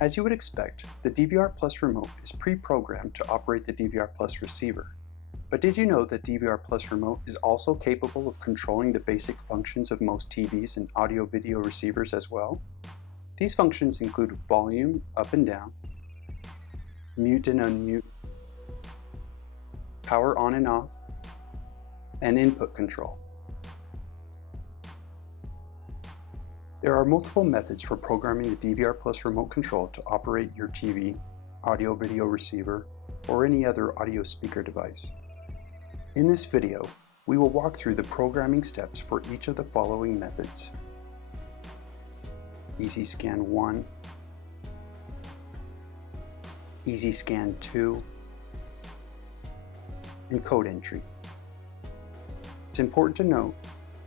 As you would expect, the DVR Plus remote is pre-programmed to operate the DVR Plus receiver. But did you know that DVR Plus remote is also capable of controlling the basic functions of most TVs and audio-video receivers as well? These functions include volume up and down, mute and unmute, power on and off, and input control. There are multiple methods for programming the DVR Plus remote control to operate your TV, audio-video receiver, or any other audio speaker device. In this video, we will walk through the programming steps for each of the following methods: EasyScan 1, EasyScan 2, and code entry. It's important to note,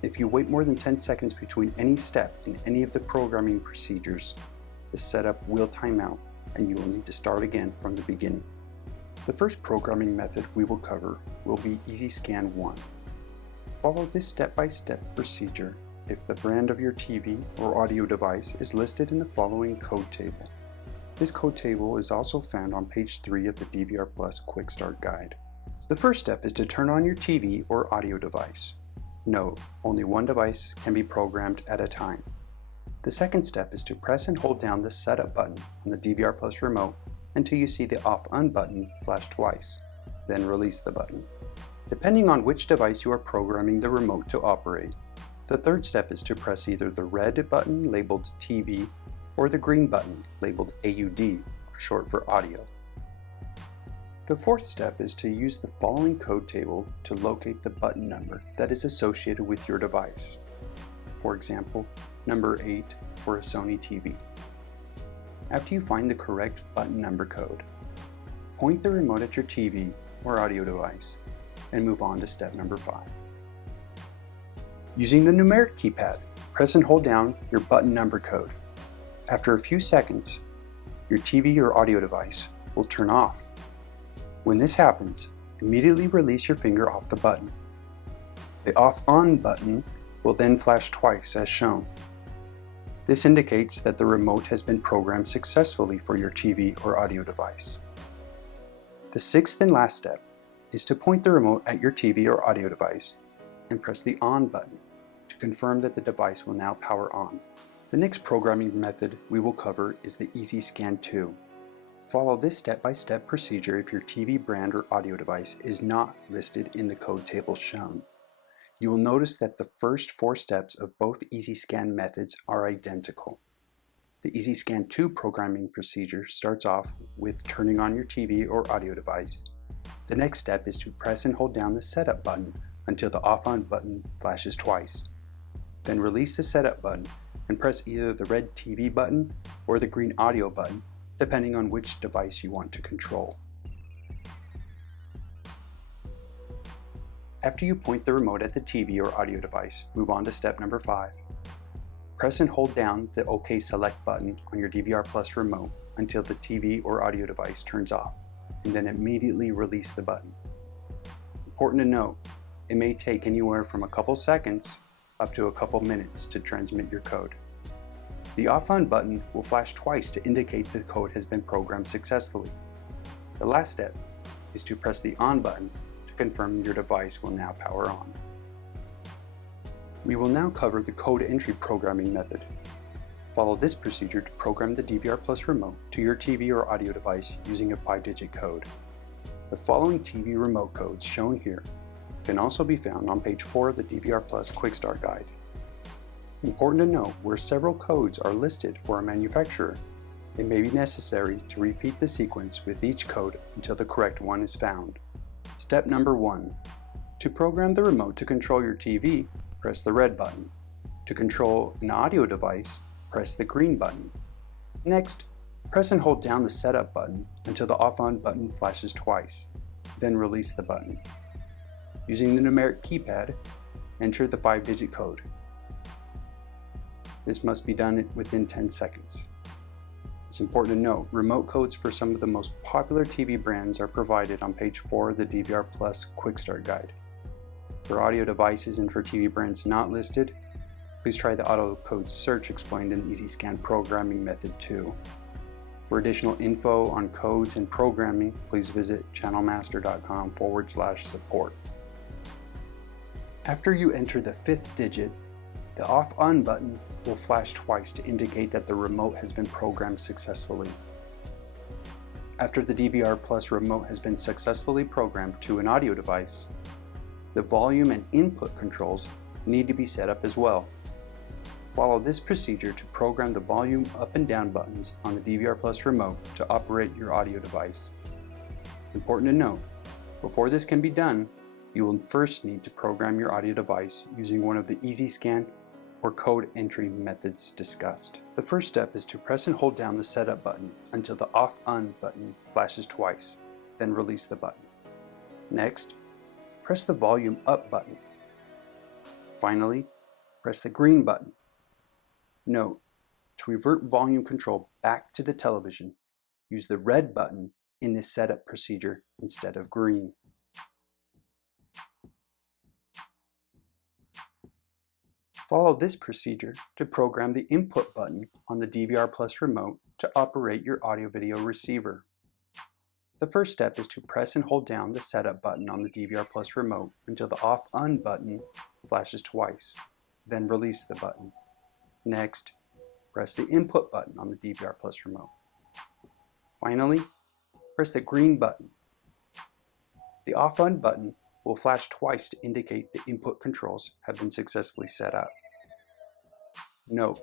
if you wait more than 10 seconds between any step in any of the programming procedures, the setup will time out and you will need to start again from the beginning. The first programming method we will cover will be EasyScan 1. Follow this step-by-step procedure if the brand of your TV or audio device is listed in the following code table. This code table is also found on page 3 of the DVR Plus Quick Start Guide. The first step is to turn on your TV or audio device. Note, only one device can be programmed at a time. The second step is to press and hold down the setup button on the DVR Plus remote until you see the off-on button flash twice, then release the button. Depending on which device you are programming the remote to operate, the third step is to press either the red button labeled TV or the green button labeled AUD, short for audio. The fourth step is to use the following code table to locate the button number that is associated with your device. For example, number 8 for a Sony TV. After you find the correct button number code, point the remote at your TV or audio device and move on to step number 5. Using the numeric keypad, press and hold down your button number code. After a few seconds, your TV or audio device will turn off. When this happens, immediately release your finger off the button. The off-on button will then flash twice as shown. This indicates that the remote has been programmed successfully for your TV or audio device. The sixth and last step is to point the remote at your TV or audio device and press the on button to confirm that the device will now power on. The next programming method we will cover is the EasyScan 2. Follow this step-by-step procedure if your TV brand or audio device is not listed in the code table shown. You will notice that the first 4 steps of both EasyScan methods are identical. The EasyScan 2 programming procedure starts off with turning on your TV or audio device. The next step is to press and hold down the setup button until the off-on button flashes twice. Then release the setup button and press either the red TV button or the green audio button, depending on which device you want to control. After you point the remote at the TV or audio device, move on to step number 5. Press and hold down the OK Select button on your DVR Plus remote until the TV or audio device turns off, and then immediately release the button. Important to note, it may take anywhere from a couple seconds up to a couple minutes to transmit your code. The off-on button will flash twice to indicate the code has been programmed successfully. The last step is to press the on button to confirm your device will now power on. We will now cover the code entry programming method. Follow this procedure to program the DVR Plus remote to your TV or audio device using a 5-digit code. The following TV remote codes shown here can also be found on page 4 of the DVR Plus Quick Start Guide. Important to note, where several codes are listed for a manufacturer, it may be necessary to repeat the sequence with each code until the correct one is found. Step number 1. To program the remote to control your TV, press the red button. To control an audio device, press the green button. Next, press and hold down the setup button until the off-on button flashes twice, then release the button. Using the numeric keypad, enter the 5-digit code. This must be done within 10 seconds. It's important to note, remote codes for some of the most popular TV brands are provided on page 4 of the DVR Plus Quick Start Guide. For audio devices and for TV brands not listed, please try the auto code search explained in the EasyScan programming method 2. For additional info on codes and programming, please visit channelmaster.com/support. After you enter the 5th digit, the off-on button will flash twice to indicate that the remote has been programmed successfully. After the DVR Plus remote has been successfully programmed to an audio device, the volume and input controls need to be set up as well. Follow this procedure to program the volume up and down buttons on the DVR Plus remote to operate your audio device. Important to note, before this can be done, you will first need to program your audio device using one of the easy scan or code entry methods discussed. The first step is to press and hold down the setup button until the off-on button flashes twice, then release the button. Next, press the volume up button. Finally, press the green button. Note, to revert volume control back to the television, use the red button in this setup procedure instead of green. Follow this procedure to program the input button on the DVR Plus remote to operate your audio-video receiver. The first step is to press and hold down the setup button on the DVR Plus remote until the off-on button flashes twice, then release the button. Next, press the input button on the DVR Plus remote. Finally, press the green button. The off-on button will flash twice to indicate the input controls have been successfully set up. Note,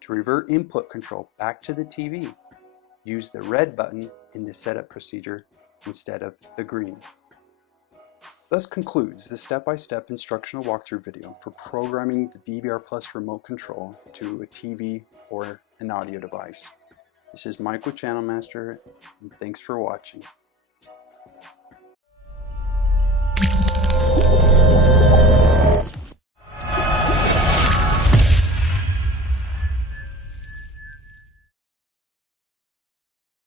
to revert input control back to the TV, use the red button in the setup procedure instead of the green. Thus concludes the step-by-step instructional walkthrough video for programming the DVR Plus remote control to a TV or an audio device. This is Mike with Channel Master, and thanks for watching.